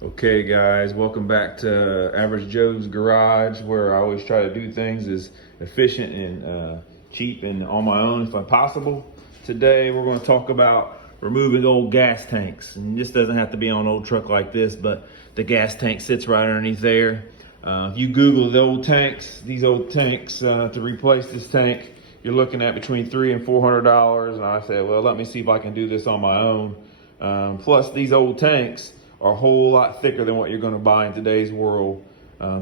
Okay guys, welcome back to Average Joe's Garage, where I always try to do things as efficient and cheap and on my own if possible. Today we're going to talk about removing old gas tanks. And this doesn't have to be on an old truck like this, but the gas tank sits right underneath there. If you Google these old tanks to replace this tank, you're looking at between $300 and $400. And I said, well, let me see if I can do this on my own. Plus these old tanks are a whole lot thicker than what you're going to buy in today's world.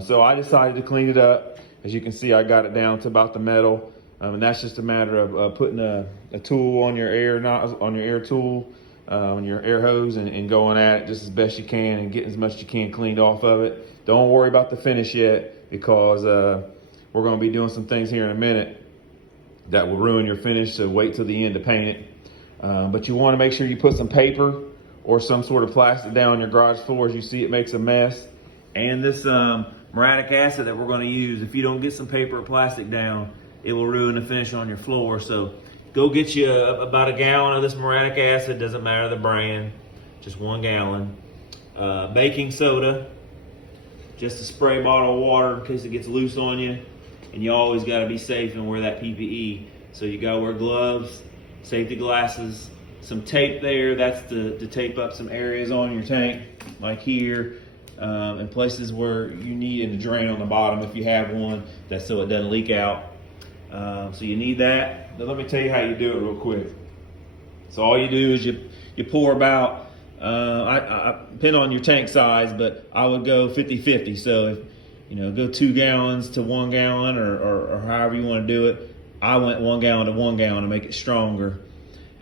So I decided to clean it up. As you can see, I got it down to about the metal, and that's just a matter of putting a tool on your air nozzle, on your air tool, on your air hose, and going at it just as best you can and getting as much as you can cleaned off of it. Don't worry about the finish yet, because we're going to be doing some things here in a minute that will ruin your finish. So wait till the end to paint it. But you want to make sure you put some paper or some sort of plastic down on your garage floor as you see it makes a mess. And this Muriatic Acid that we're going to use, if you don't get some paper or plastic down, it will ruin the finish on your floor. So go get you about a gallon of this Muriatic Acid, doesn't matter the brand, just 1 gallon. Baking soda, just a spray bottle of water in case it gets loose on you. And you always got to be safe and wear that PPE. So you got to wear gloves, safety glasses, some tape there, that's to tape up some areas on your tank, like here, and places where you need it to drain on the bottom if you have one, that's so it doesn't leak out. So you need that. Now let me tell you how you do it real quick. So all you do is you pour about, I depend on your tank size, but I would go 50-50. So if, go 2 gallons to 1 gallon or however you want to do it. I went 1 gallon to 1 gallon to make it stronger.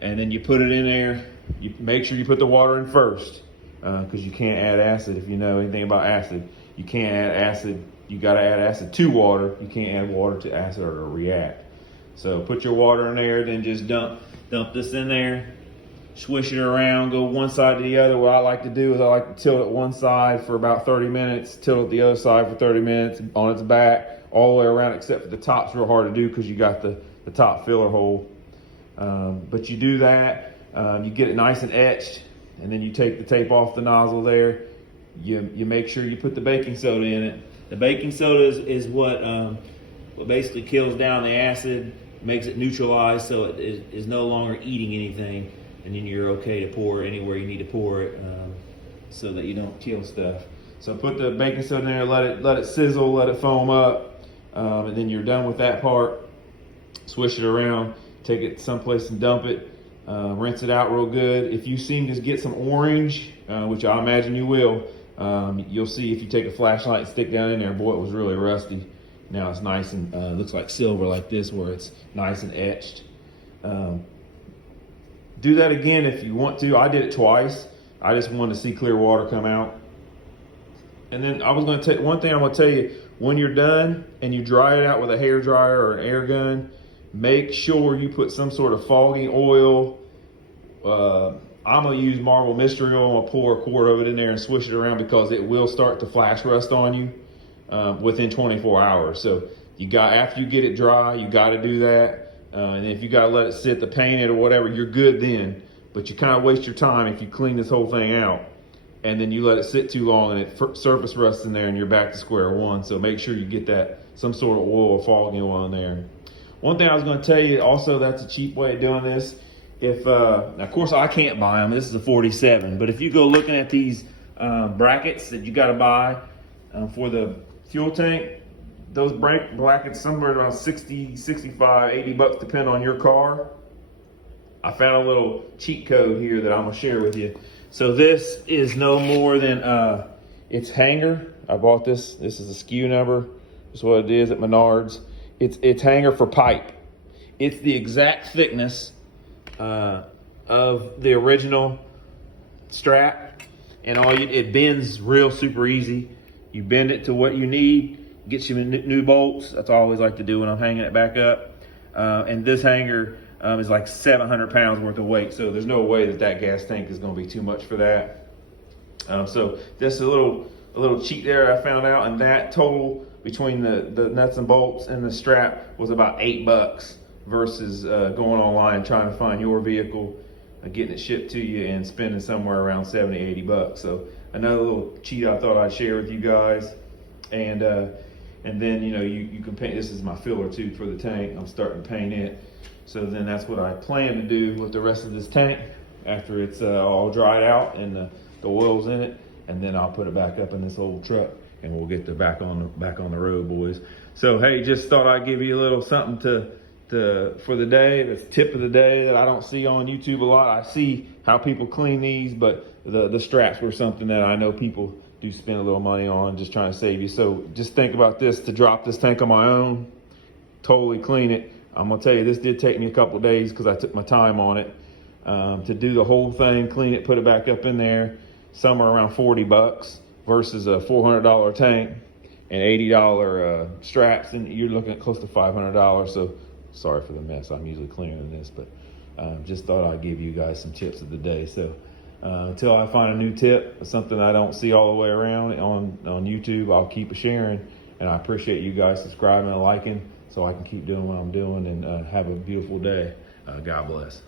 And then you put it in there. You make sure you put the water in first, because you can't add acid. If you know anything about acid, you can't add acid. You got to add acid to water. You can't add water to acid or it'll react. So put your water in there, then just dump this in there, swish it around, go one side to the other. What I like to do is I like to tilt it one side for about 30 minutes, tilt it the other side for 30 minutes on its back, all the way around, except for the top's real hard to do because you got the top filler hole. But you do that, you get it nice and etched, and then you take the tape off the nozzle there. You make sure you put the baking soda in it. The baking soda is what basically kills down the acid, makes it neutralized, so it is no longer eating anything, and then you're okay to pour it anywhere you need to pour it, so that you don't kill stuff. So put the baking soda in there, let it sizzle, let it foam up, and then you're done with that part. Swish it around. Take it someplace and dump it, rinse it out real good. If you seem to get some orange, which I imagine you will, you'll see if you take a flashlight and stick down in there, boy, it was really rusty. Now it's nice and looks like silver like this, where it's nice and etched. Do that again if you want to. I did it twice. I just wanted to see clear water come out. And then I was going to take one thing I'm going to tell you, when you're done and you dry it out with a hair dryer or an air gun, make sure you put some sort of fogging oil. I'm gonna use Marble Mystery Oil. I'm gonna pour a quart of it in there and swish it around, because it will start to flash rust on you within 24 hours. So after you get it dry, you got to do that. And if you got to let it sit to paint it or whatever, you're good then. But you kind of waste your time if you clean this whole thing out and then you let it sit too long and it surface rusts in there and you're back to square one. So make sure you get that some sort of oil or fogging oil in there. One thing I was going to tell you also, that's a cheap way of doing this. If now, of course, I can't buy them. This is a 47. But if you go looking at these brackets that you got to buy for the fuel tank, those brackets somewhere around 60, 65, 80 bucks, depending on your car. I found a little cheat code here that I'm going to share with you. So this is no more than it's hanger. I bought this. This is a SKU number. That's what it is at Menards. It's hanger for pipe. It's the exact thickness of the original strap, and it bends real super easy. You bend it to what you need, get you new bolts. That's all I always like to do when I'm hanging it back up. And this hanger is like 700 pounds worth of weight, so there's no way that gas tank is going to be too much for that. So just a little cheat there I found out, and that total between the nuts and bolts and the strap was about $8 versus going online and trying to find your vehicle, getting it shipped to you and spending somewhere around 70, 80 bucks. So another little cheat I thought I'd share with you guys. And then, you know, you can paint. This is my filler too for the tank. I'm starting to paint it. So then that's what I plan to do with the rest of this tank after it's all dried out and the oil's in it. And then I'll put it back up in this old truck and we'll get back on the road, boys. So hey, just thought I'd give you a little something for the day. That's tip of the day that I don't see on YouTube a lot. I see how people clean these, but the straps were something that I know people do spend a little money on, just trying to save you. So just think about this: to drop this tank on my own, totally clean it. I'm gonna tell you, this did take me a couple of days because I took my time on it. To do the whole thing, clean it, put it back up in there, somewhere around 40 bucks versus a $400 tank and $80 straps, and you're looking at close to $500. So sorry for the mess. I'm usually cleaner than this, but just thought I'd give you guys some tips of the day. So until I find a new tip, something I don't see all the way around on YouTube, I'll keep sharing. And I appreciate you guys subscribing and liking so I can keep doing what I'm doing, and have a beautiful day. God bless.